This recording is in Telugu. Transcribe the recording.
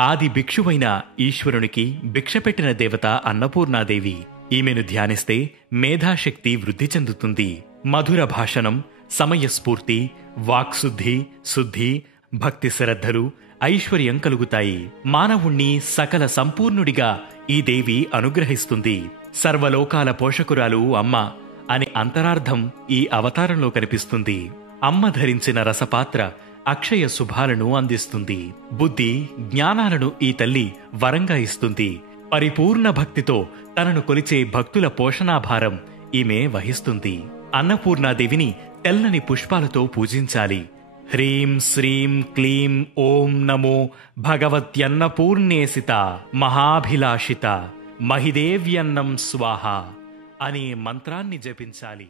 ఆది భిక్షువైన ఈశ్వరునికి భిక్ష పెట్టిన దేవత అన్నపూర్ణాదేవి. ఈమెను ధ్యానిస్తే మేధాశక్తి వృద్ధి చెందుతుంది. మధుర భాషణం, సమయస్ఫూర్తి, వాక్శుద్ధి, శుద్ధి, భక్తి శ్రద్ధలు, ఐశ్వర్యం కలుగుతాయి. మానవుణ్ణి సకల సంపూర్ణుడిగా ఈ దేవి అనుగ్రహిస్తుంది. సర్వలోకాల పోషకురాలు అమ్మ అనే అంతరార్థం ఈ అవతారంలో కనిపిస్తుంది. అమ్మ ధరించిన రసపాత్ర అక్షయ శుభాలను అందిస్తుంది. బుద్ధి, జ్ఞానాలను ఈ తల్లి వరంగా ఇస్తుంది. పరిపూర్ణ భక్తితో తనను కొలిచే భక్తుల పోషణాభారం ఈమె వహిస్తుంది. అన్నపూర్ణాదేవిని తెల్లని పుష్పాలతో పూజించాలి. హ్రీం శ్రీం క్లీం ఓం నమో భగవత్యన్నపూర్ణేసిత మహాభిలాషిత మహిదేవ్యన్నం స్వాహ అనే మంత్రాన్ని జపించాలి.